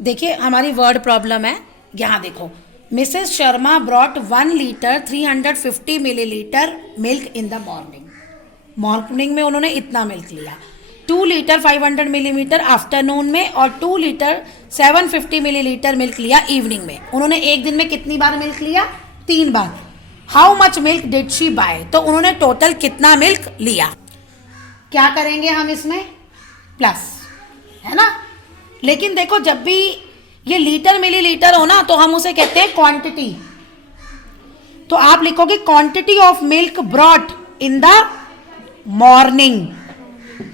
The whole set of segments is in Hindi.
देखिए हमारी वर्ड प्रॉब्लम है, यहाँ देखो, Mrs Sharma brought 1 litre 350 millilitre milk in the morning. Morning में उन्होंने इतना मिल्क लिया। 2 लीटर 500 मिलीलीटर आफ्टरनून में, और 2 लीटर 750 मिलीलीटर मिल्क लिया इवनिंग में। उन्होंने एक दिन में कितनी बार मिल्क लिया? 3 बार। How much milk did she buy? तो उन्होंने टोटल कितना मिल्क लिया। क्या करेंगे हम इसमें? प्लस, है ना। लेकिन देखो जब भी ये लीटर मिलीलीटर हो ना तो हम उसे कहते हैं क्वांटिटी। तो आप लिखोगे quantity of milk brought in the morning,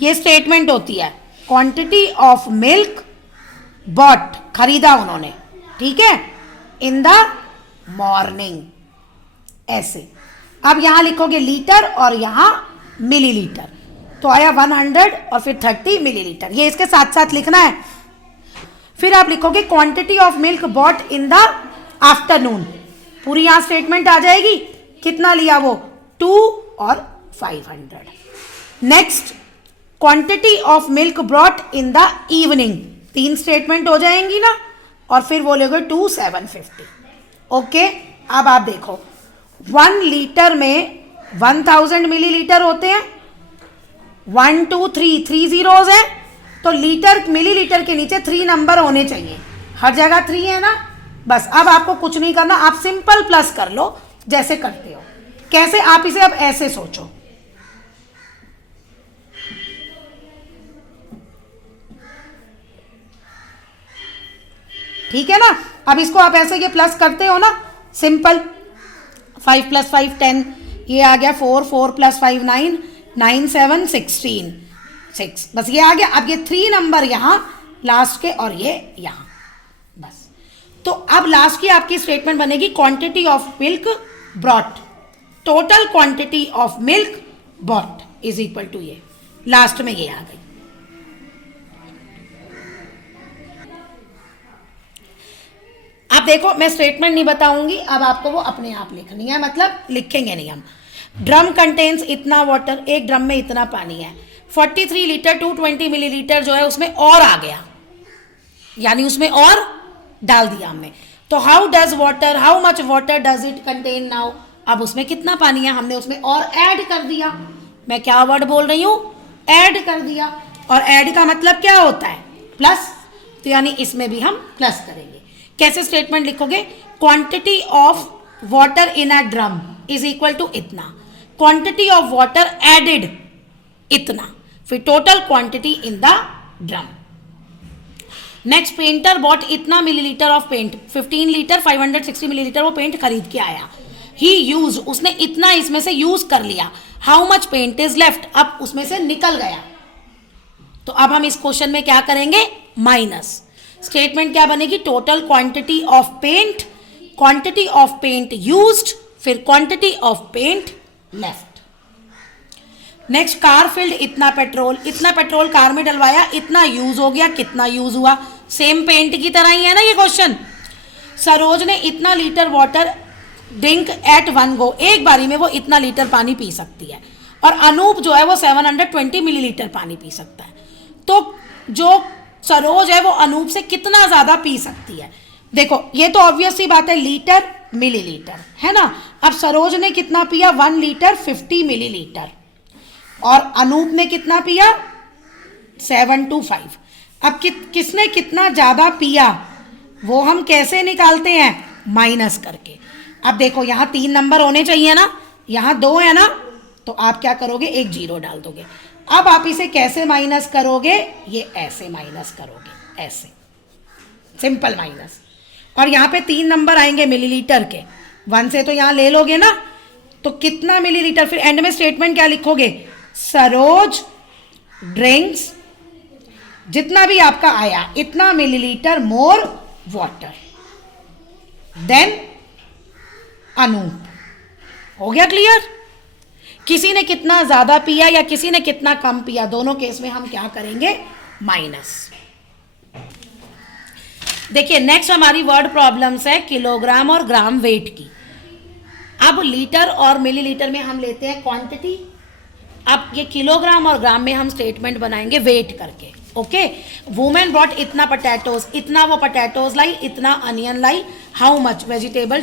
ये स्टेटमेंट होती है। क्वांटिटी ऑफ मिल्क बॉट, खरीदा उन्होंने, ठीक है, इन द मॉर्निंग, ऐसे। अब यहां लिखोगे लीटर और यहां मिलीलीटर, तो आया 100 और फिर 30 मिलीलीटर, ये इसके साथ साथ लिखना है। फिर आप लिखोगे quantity of milk bought in the afternoon, पूरी यहां स्टेटमेंट आ जाएगी। कितना लिया वो? 2 और 500। Next, quantity of milk brought in the evening, 3 statement हो जाएंगी ना, और फिर बोलोगे 2 750। ओके, अब आप देखो 1 लीटर में 1000 मिलीलीटर होते हैं। 1 2 3 3 जीरोज है, तो लीटर मिलीलीटर के नीचे 3 नंबर होने चाहिए, हर जगह 3 है ना। बस अब आपको कुछ नहीं करना, आप सिंपल प्लस कर लो जैसे करते हो। कैसे? आप इसे अब ऐसे सोचो, ठीक है ना। अब इसको आप ऐसे ये प्लस करते हो ना, सिंपल। 5 + 5 10, ये आ गया 4, 4 + 5 9, 9 7 16 6, बस ये आ गया। अब ये 3 नंबर यहाँ लास्ट के और ये यहाँ, बस। तो अब लास्ट की आपकी स्टेटमेंट बनेगी quantity of milk brought, total quantity of milk bought is equal to ये, लास्ट में ये आ गई। अब देखो मैं स्टेटमेंट नहीं बताऊंगी, अब आपको वो अपने आप लिखनी है, मतलब लिखेंगे नहीं हम। ड्रम कंटेन्स इतना वाटर, एक ड्रम में इतना पानी है। 43 लीटर 220 मिलीलीटर जो है उसमें और आ गया, यानी उसमें और डाल दिया हमने। तो how does water, how much water does it contain now? अब उसमें कितना पानी है, हमने उसमें और ऐड कर दिया। मैं क्या वर्ड बोल रही हूं? ऐड कर दिया। और ऐड का मतलब क्या होता है? प्लस। तो यानी इसमें भी हम प्लस करेंगे। कैसे स्टेटमेंट लिखोगे? Quantity of water in a drum is equal to इतना, क्वांटिटी ऑफ वाटर एडेड इतना, फिर total quantity in the drum. Next, painter bought इतना millilitre of paint, 15 litre 560 millilitre वो पेंट खरीद के आया। ही यूज, उसने इतना इसमें से यूज कर लिया। How much paint is left, अब उसमें से निकल गया। तो अब हम इस क्वेश्चन में क्या करेंगे? माइनस। स्टेटमेंट क्या बनेगी? Total quantity of paint, quantity of paint used, फिर quantity of paint left. Next, car filled इतना पेट्रोल, इतना पेट्रोल कार में डलवाया, इतना यूज हो गया, कितना यूज हुआ? सेम पेंट की तरह ही है ना ये क्वेश्चन। सरोज ने इतना लीटर वाटर ड्रिंक एट 1 गो, एक बारी में वो इतना लीटर पानी पी सकती है। और अनूप जो है वो 720 मिलीलीटर पानी पी सकता है। तो जो सरोज है वो अनूप से कितना ज्यादा पी सकती है? देखो ये तो ऑब्वियस सी बात है, लीटर मिलीलीटर, है ना। अब सरोज ने कितना पिया? 1 लीटर 50 मिलीलीटर, और अनूप ने कितना पिया? 725। अब किसने कितना ज्यादा पिया वो हम कैसे निकालते हैं? माइनस करके। अब देखो यहाँ 3 नंबर होने चाहिए ना, यहाँ 2 है ना, तो आप क्या करोगे? एक 0 डाल दोगे। अब आप इसे कैसे माइनस करोगे? ये ऐसे माइनस करोगे, ऐसे सिंपल माइनस। और यहाँ पे 3 नंबर आएंगे मिलीलीटर के, 1 से तो यहाँ ले लोगे ना, तो कितना मिलीलीटर? फिर एंड में स्टेटमेंट क्या लिखोगे? सरोज ड्रिंक्स, जितना भी आपका आया इतना millilitre more water than Anoop. हो गया क्लियर? किसी ने कितना ज्यादा पिया या किसी ने कितना कम पिया, दोनों केस में हम क्या करेंगे? माइनस। देखिए नेक्स्ट हमारी वर्ड प्रॉब्लम्स है किलोग्राम और ग्राम वेट की। अब लीटर और मिलीलीटर में हम लेते हैं क्वांटिटी, अब ये किलोग्राम और ग्राम में हम स्टेटमेंट बनाएंगे वेट करके। ओके, वुमेन ब्रॉट इतना पोटैटोज, इतना वो पोटैटोज लाई, इतना अनियन लाई, how much vegetable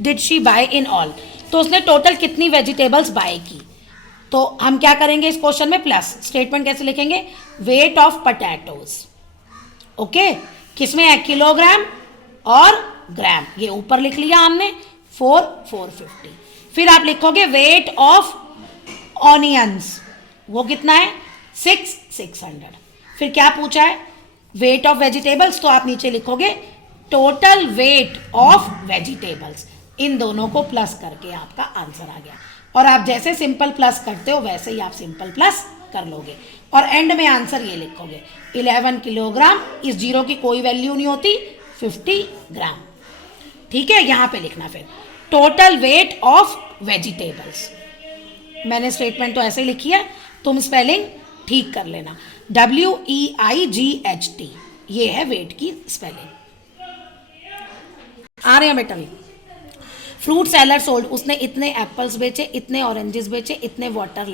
did she buy in all, तो उसने टोटल कितनी वेजिटेबल्स बाय की। तो हम क्या करेंगे इस क्वेश्चन में, प्लस स्टेटमेंट कैसे लिखेंगे, वेट ऑफ पोटैटोज, ओके, किसमें है, किलोग्राम और ग्राम, ये ऊपर लिख लिया हमने, 450। फिर आप लिखोगे वेट ऑफ ऑनियंस, वो कितना है, 600। फिर क्या पूछा है, वेट ऑफ वेजिटेबल्स, तो आप नीचे लिखोगे टोटल वेट ऑफ वेजिटेबल्स, इन दोनों को प्लस करके आपका आंसर आ गया। और आप जैसे सिंपल प्लस करते हो वैसे ही आप सिंपल प्लस कर लोगे और एंड में आंसर ये लिखोगे 11 किलोग्राम, इस जीरो की कोई वैल्यू नहीं होती, 50 ग्राम। ठीक है, यहां पे लिखना फिर टोटल वेट ऑफ वेजिटेबल्स। मैंने स्टेटमेंट तो ऐसे ही लिखी है, तुम स्पेलिंग ठीक कर लेना, WEIGHT, ये है वेट की स्पेलिंग। आ रहे हैं बेटा भी, फ्रूट सेलर सोल्ड, उसने इतने एप्पल्स बेचे, इतने ऑरेंजेस बेचे, इतने वाटर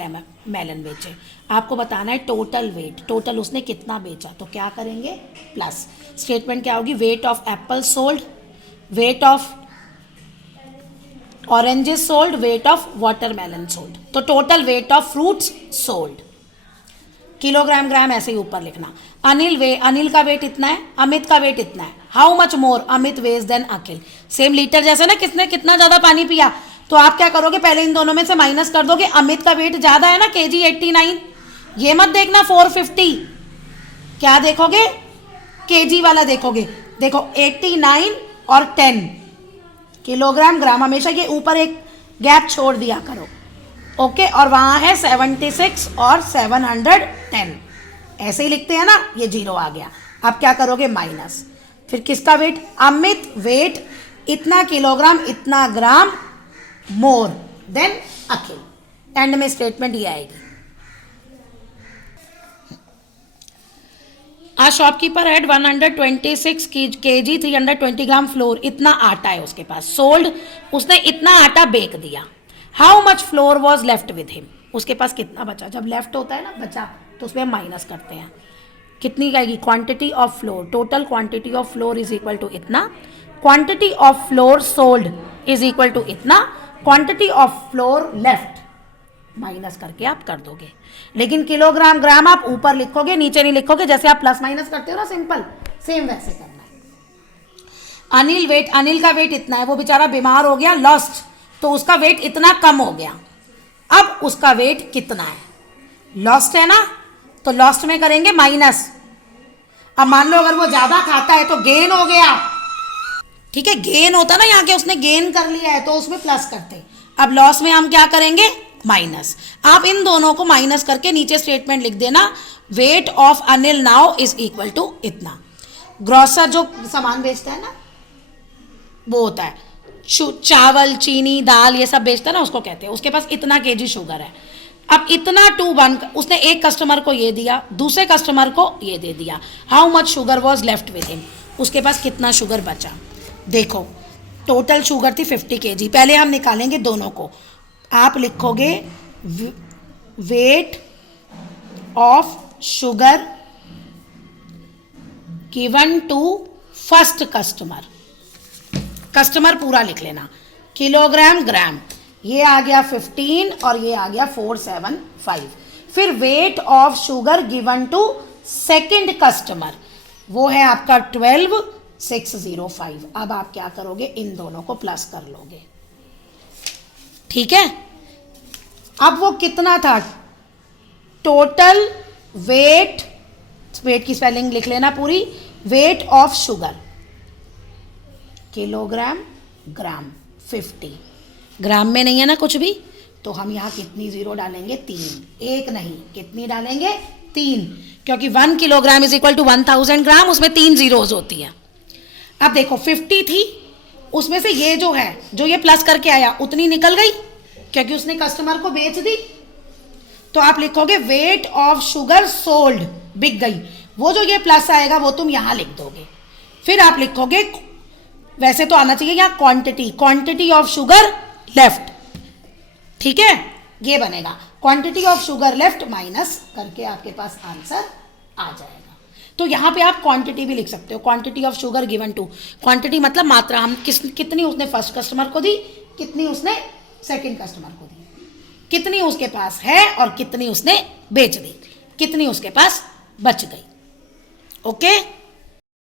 मेलन बेचे। आपको बताना है टोटल वेट, टोटल उसने कितना बेचा, तो क्या करेंगे, प्लस स्टेटमेंट क्या होगी, weight of apple sold, weight of oranges sold, weight of watermelon sold, तो total weight of fruits sold. Kilogram gram ऐसे ही ऊपर लिखना। अनिल का वेट इतना है, अमित का वेट इतना है, how much more Amit weighs than Akhil, same litre जैसे ना, किसने कितना ज्यादा पानी पिया, तो आप क्या करोगे, पहले इन दोनों में से माइनस कर दोगे, अमित का वेट ज्यादा है ना, केजी 89, ये मत देखना 450, क्या देखोगे, केजी वाला देखोगे, देखो 89 और 10 किलोग्राम ग्राम, हमेशा ये ऊपर एक गैप छोड़ दिया करो, ओके, और वहां है 76 और 710, ऐसे ही लिखते हैं ना, ये जीरो आ गया। अब क्या करोगे, माइनस, फिर किसका वेट, अमित वेट इतना किलोग्राम इतना gram more than Akhil, end में स्टेटमेंट ये आएगी। A shopkeeper had 126 kg 320 gram flour, इतना आटा है उसके पास, सोल्ड, उसने इतना आटा बेक दिया, how much floor was left with him, उसके पास कितना बचा, जब लेफ्ट होता है ना बचा तो उसमें माइनस करते हैं, कितनी आएगी, quantity of flour, total quantity of flour is equal to इतना, quantity of flour sold is equal to इतना, quantity of flour left minus करके आप कर दोगे। लेकिन किलोग्राम ग्राम आप ऊपर लिखोगे, नीचे नहीं लिखोगे, जैसे आप प्लस माइनस करते हो ना सिंपल, सेम वैसे करना है। अनिल का वेट इतना है, वो बेचारा बीमार हो गया, लॉस्ट, तो उसका वेट इतना कम हो गया, अब उसका वेट कितना है, लॉस्ट है ना, तो लॉस्ट में करेंगे माइनस। अब मान लो अगर वो ज्यादा खाता है तो गेन हो गया, ठीक है, गेन होता ना, यहाँ के उसने गेन कर लिया है तो उसमें प्लस करते, अब लॉस में हम क्या करेंगे, माइनस। आप इन दोनों को माइनस करके नीचे स्टेटमेंट लिख देना, weight of Anil now is equal to इतना। ग्रोसर जो सामान बेचता है ना, वो होता है चावल, चीनी, दाल, ये सब बेचता है ना, उसको कहते हैं, उसके पास इतना केजी शुगर है, अब इतना 2 उसने एक कस्टमर को ये दिया, दूसरे कस्टमर को ये दे दिया, how much sugar was left with him, उसके पास कितना शुगर बचा, देखो टोटल शुगर थी 50 kg, पहले हम निकालेंगे दोनों को, आप लिखोगे weight of sugar given to first customer, customer पूरा लिख लेना, किलोग्राम ग्राम, ये आ गया 15 और ये आ गया 475, फिर weight of sugar given to second customer, वो है आपका 12605। अब आप क्या करोगे, इन दोनों को प्लस कर लोगे, ठीक है। अब वो कितना था, टोटल वेट, वेट की स्पेलिंग लिख लेना पूरी, wait of sugar kilogram gram 50, ग्राम में नहीं है ना कुछ भी, तो हम यहाँ कितनी जीरो डालेंगे, 3, एक नहीं, कितनी डालेंगे, 3, क्योंकि 1 किलोग्राम इज इक्वल टू 1000 ग्राम, उसमें 3 जीरोज होती हैं। अब देखो 50 थी, उसमें से ये जो है, जो ये प्लस करके आया, उतनी निकल गई क्योंकि उसने कस्टमर को बेच दी, तो आप लिखोगे वेट ऑफ शुगर सोल्ड, बिक गई, वो जो ये प्लस आएगा वो तुम यहां लिख दोगे, फिर आप लिखोगे, वैसे तो आना चाहिए यहाँ क्वांटिटी ऑफ शुगर लेफ्ट, ठीक है, ये बनेगा quantity of sugar left minus करके आपके पास आंसर आ जाएगा। तो यहाँ पे आप क्वांटिटी भी लिख सकते हो, quantity of sugar given to, quantity मतलब मात्रा, हम कितनी उसने फर्स्ट कस्टमर को दी, कितनी उसने सेकंड कस्टमर को दी, कितनी उसके पास है और कितनी उसने बेच दी, कितनी उसके पास बच गई। ओके।